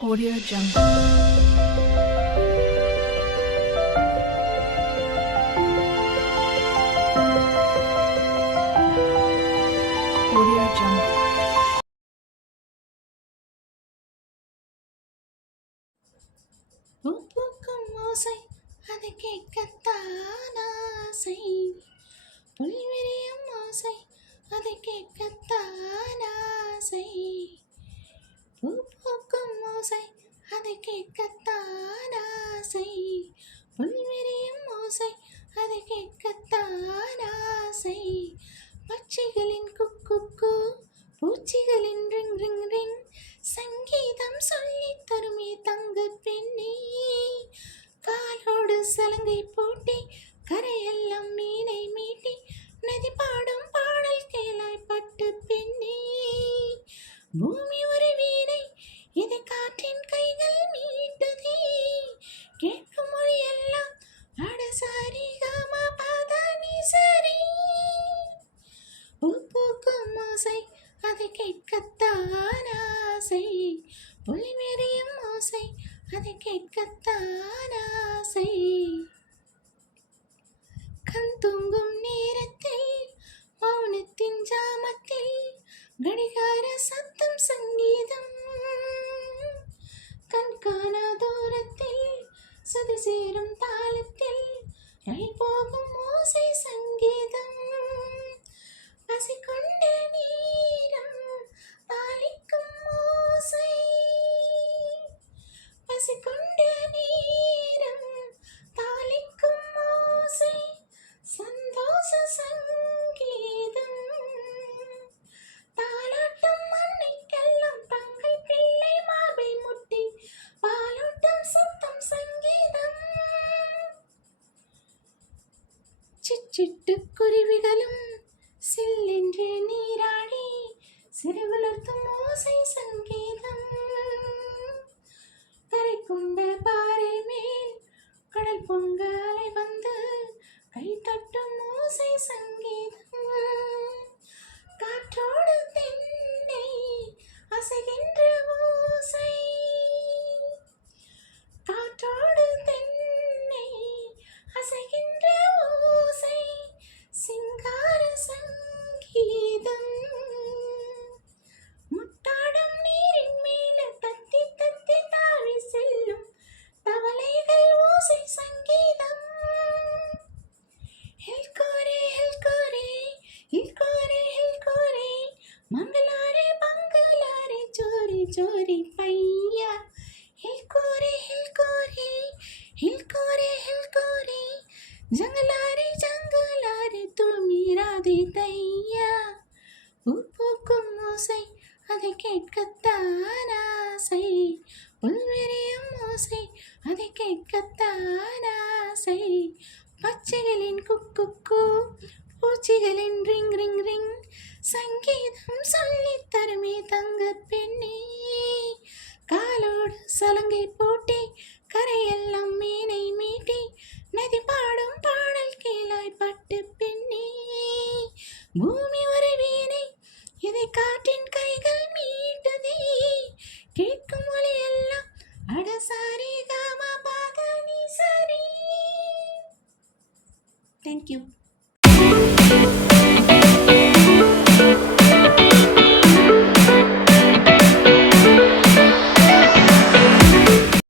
Audio Jungle. Audio Jungle. பூக்கும் ஓசை அதை கேட்கத்தான் ஆசை, புல்விரியும் ஓசை அதை கேட்கத்தான் ஆசை, பூக்கும் ஓசை அதை கேட்கத்தான் ஆசை, புல்விரியும் ஓசை அதை கேட்கத்தான் ஆசை, பச்சைகளின் குக்கு பூச்சிகளின் ரிங் ரிங் ரிங், சங்கீதம் சொல்லி தருமே தங்க பெண்ணே, காலோடு சலங்கை போட்டி கரையெல்லாம் மீனை மீட்டி, நதி பாடும் பாடல் கேளாய் பட்டு பெண்ணே, பூமி ஒரு வீணை இதை காற்றின் கைகள் மீட்டதே, கேட்கும் மொழி எல்லாம் அடசாரி காம பாதானி சரி, பூக்கும் ஓசை அதை கேட்கத்தான் ஆசை, புலிமெறியும் ஓசை அதை கேட்கத்தான் ஆசை, கண் தூங்கும் நேரத்தில் மௌனத்தின் ஜாமத்தில் கடிகார சத்தம் சங்கீதம், கண் காணா தூரத்தில் சுதி சேரும் தாளத்தில் ரயில் போகும் ஓசை சங்கீதம், பசி கொண்ட நேரம் தாளிக்கும் ஓசை, பசி கொண்ட நேரம் தாளிக்கும் ஓசை, சந்தோஷ சங்கீதம், தாலாட்டம் மண்ணைக்கெல்லாம் தங்கள் பிள்ளை மார்பை முட்டி பாலூட்டம் சத்தம் சங்கீதம், சிச்சிட்டு குருவிகளும் சில்லென்று நீராடி சிறுவளர்த்தும் ஓசை சங்கீதம், கரை கொண்ட பாறை மேல் கடல் பொங்க அலை வந்து கை தட்டும் ஓசை சங்கீதம், காற்றோடு தென்னை அசைகின்ற ஓசை, காற்றோடு தென்னை அசைகின்ற ஓசை, சிங்கார சங்கீதம், முட்டாடும் நீரின் மேல தத்தி தத்தி தாவி செல்லும் தவளைகள் ஓசை சங்கீதம், ஹில்கோரே ஹில்கோரே ஹில்கோரே ஹில்கோரே, மங்களாரே பங்களாரே சோரி சோரி பையா, ஹில்கோரே ஹில்கோரே ஹில்கோரே ஹில்கோரே, ஜங்கலாரே ஜங்கலாரே துமிராதே தையா, பூக்கும் ஓசை அதை கேட்கத்தான் ஆசை, புல்வெறியும் ஓசை அதை கேட்கத்தான் ஆசை, பச்சைகளின் குக்கு பூச்சிகளின் ரிங் ரிங் ரிங், சங்கீதம் சொல்லி தருமே தங்க பெண்ணே, காலோடு சலங்கை போட்டி கரையெல்லாம் மீனை மீட்டி, நதி பாடும் பாடல் கேளாய் பட்டு பெண்ணே, பூமி ஒரு வீணை இதை காற்றின் கைகள் மீட்டதே, கேட்கும் மொழி எல்லாம் அடசாரி காம பாதானி சரி. தேங்க்யூ.